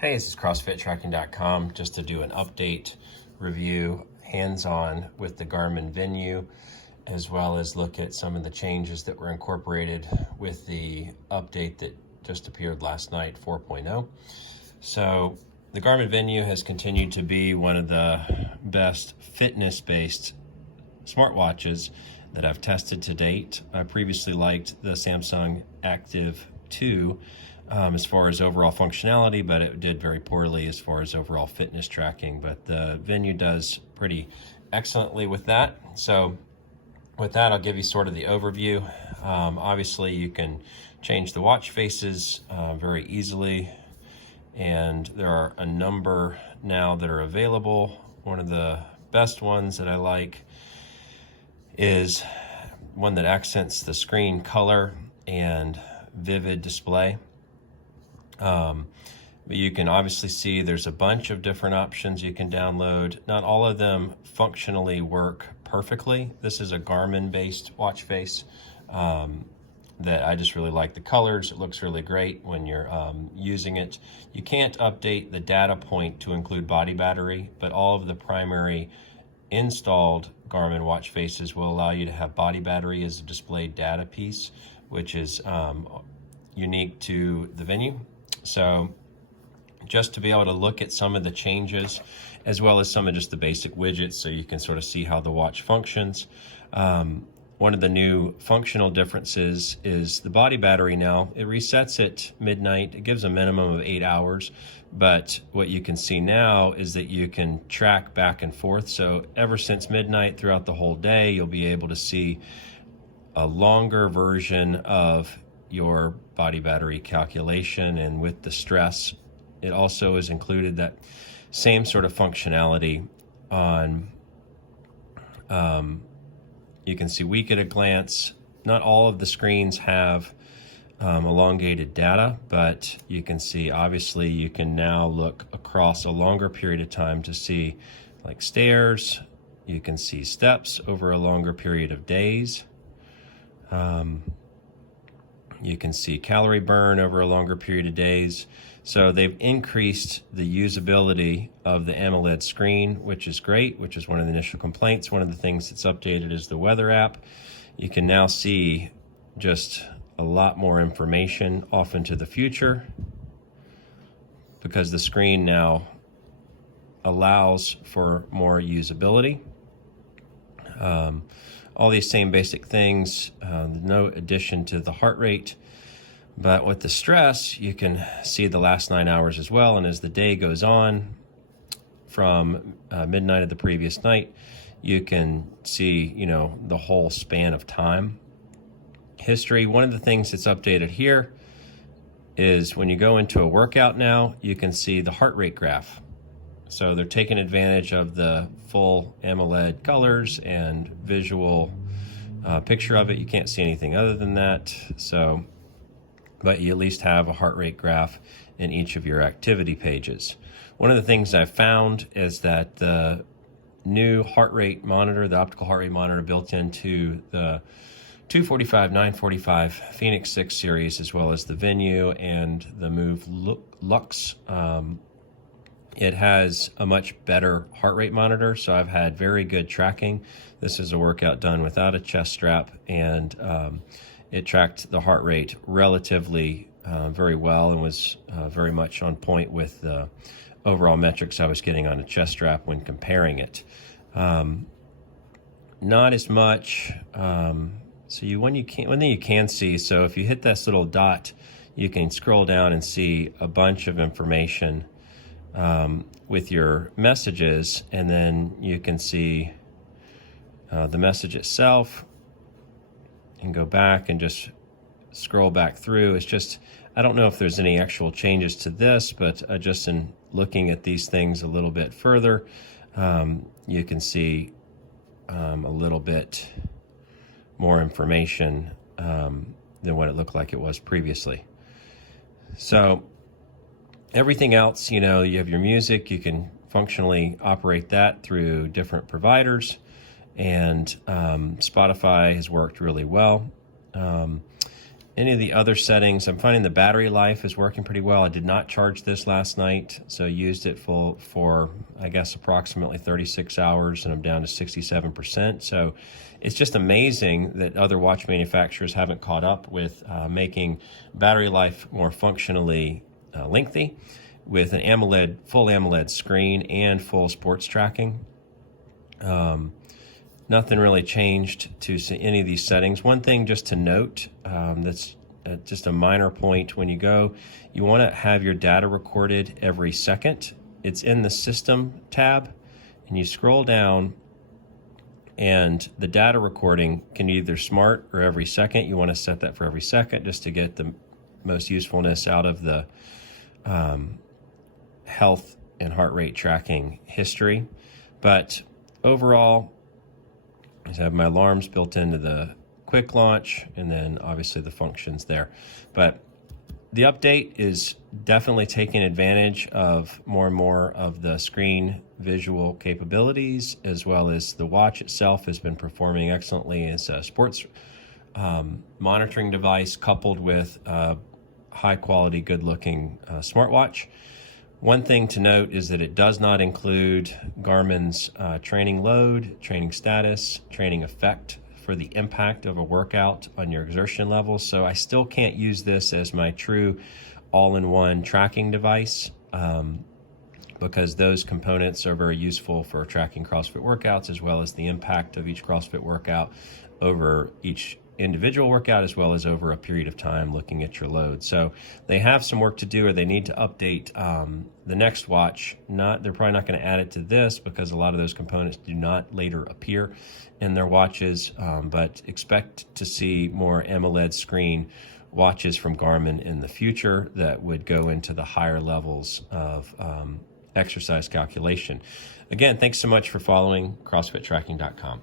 Hey, this is CrossFitTracking.com just to do an update review, hands-on with the Garmin Venu, as well as look at some of the changes that were incorporated with the update that just appeared last night, 4.0. So the Garmin Venu has continued to be one of the best fitness-based smartwatches that I've tested to date. I previously liked the Samsung Active 2 as far as overall functionality, but it did very poorly as far as overall fitness tracking. But the Venu does pretty excellently with that. So with that, I'll give you sort of the overview. Obviously, you can change the watch faces very easily, and there are a number now that are available. One of the best ones that I like is one that accents the screen color and vivid display. But you can obviously see there's a bunch of different options you can download. Not all of them functionally work perfectly. This is a Garmin-based watch face that I just really like the colors. It looks really great when you're using it. You can't update the data point to include body battery, but all of the primary installed Garmin watch faces will allow you to have body battery as a displayed data piece, which is unique to the Venu. So just to be able to look at some of the changes, as well as some of just the basic widgets, so you can sort of see how the watch functions. One of the new functional differences is the body battery now. It resets at midnight. It gives a minimum of 8 hours, but what you can see now is that you can track back and forth. So ever since midnight throughout the whole day, you'll be able to see a longer version of your body battery calculation. And with the stress, it also is included that same sort of functionality on you can see week at a glance. Not all of the screens have elongated data, but you can see, obviously, you can now look across a longer period of time to see like stairs. You can see steps over a longer period of days. You can see calorie burn over a longer period of days. So they've increased the usability of the AMOLED screen, which is great, which is one of the initial complaints. One of the things that's updated is the weather app. You can now see just a lot more information off into the future because the screen now allows for more usability. All these same basic things, no addition to the heart rate. But with the stress, you can see the last 9 hours as well. And as the day goes on from midnight of the previous night, you can see, the whole span of time. History, one of the things that's updated here is when you go into a workout now, you can see the heart rate graph. So they're taking advantage of the full AMOLED colors and visual picture of it. You can't see anything other than that. So, but you at least have a heart rate graph in each of your activity pages. One of the things I've found is that the new heart rate monitor, the optical heart rate monitor built into the 245, 945 Phoenix 6 series, as well as the Venu and the Move Lux, it has a much better heart rate monitor, so I've had very good tracking. This is a workout done without a chest strap, and it tracked the heart rate relatively very well and was very much on point with the overall metrics I was getting on a chest strap when comparing it. Not as much. So one thing you can see, so if you hit this little dot, you can scroll down and see a bunch of information with your messages, and then you can see the message itself and go back and just scroll back through. It's just, I don't know if there's any actual changes to this, but just in looking at these things a little bit further, you can see a little bit more information than what it looked like it was previously. So everything else, you have your music, you can functionally operate that through different providers, and Spotify has worked really well. any of the other settings, I'm finding the battery life is working pretty well. I did not charge this last night, so used it for I guess approximately 36 hours, and I'm down to 67%. So it's just amazing that other watch manufacturers haven't caught up with making battery life more functionally lengthy with an full AMOLED screen and full sports tracking. Nothing really changed to any of these settings. One thing just to note, that's just a minor point. When you go, you want to have your data recorded every second. It's in the System tab, and you scroll down, and the data recording can be either smart or every second. You want to set that for every second just to get the most usefulness out of the health and heart rate tracking history. But overall, I have my alarms built into the quick launch, and then obviously the functions there. But the update is definitely taking advantage of more and more of the screen visual capabilities, as well as the watch itself has been performing excellently as a sports monitoring device coupled with a high quality, good looking smartwatch. One thing to note is that it does not include Garmin's training load, training status, training effect for the impact of a workout on your exertion levels. So I still can't use this as my true all-in-one tracking device because those components are very useful for tracking CrossFit workouts, as well as the impact of each CrossFit workout over each individual workout, as well as over a period of time looking at your load. So they have some work to do, or they need to update the next watch. They're probably not going to add it to this because a lot of those components do not later appear in their watches, but expect to see more AMOLED screen watches from Garmin in the future that would go into the higher levels of exercise calculation. Again, thanks so much for following CrossFitTracking.com.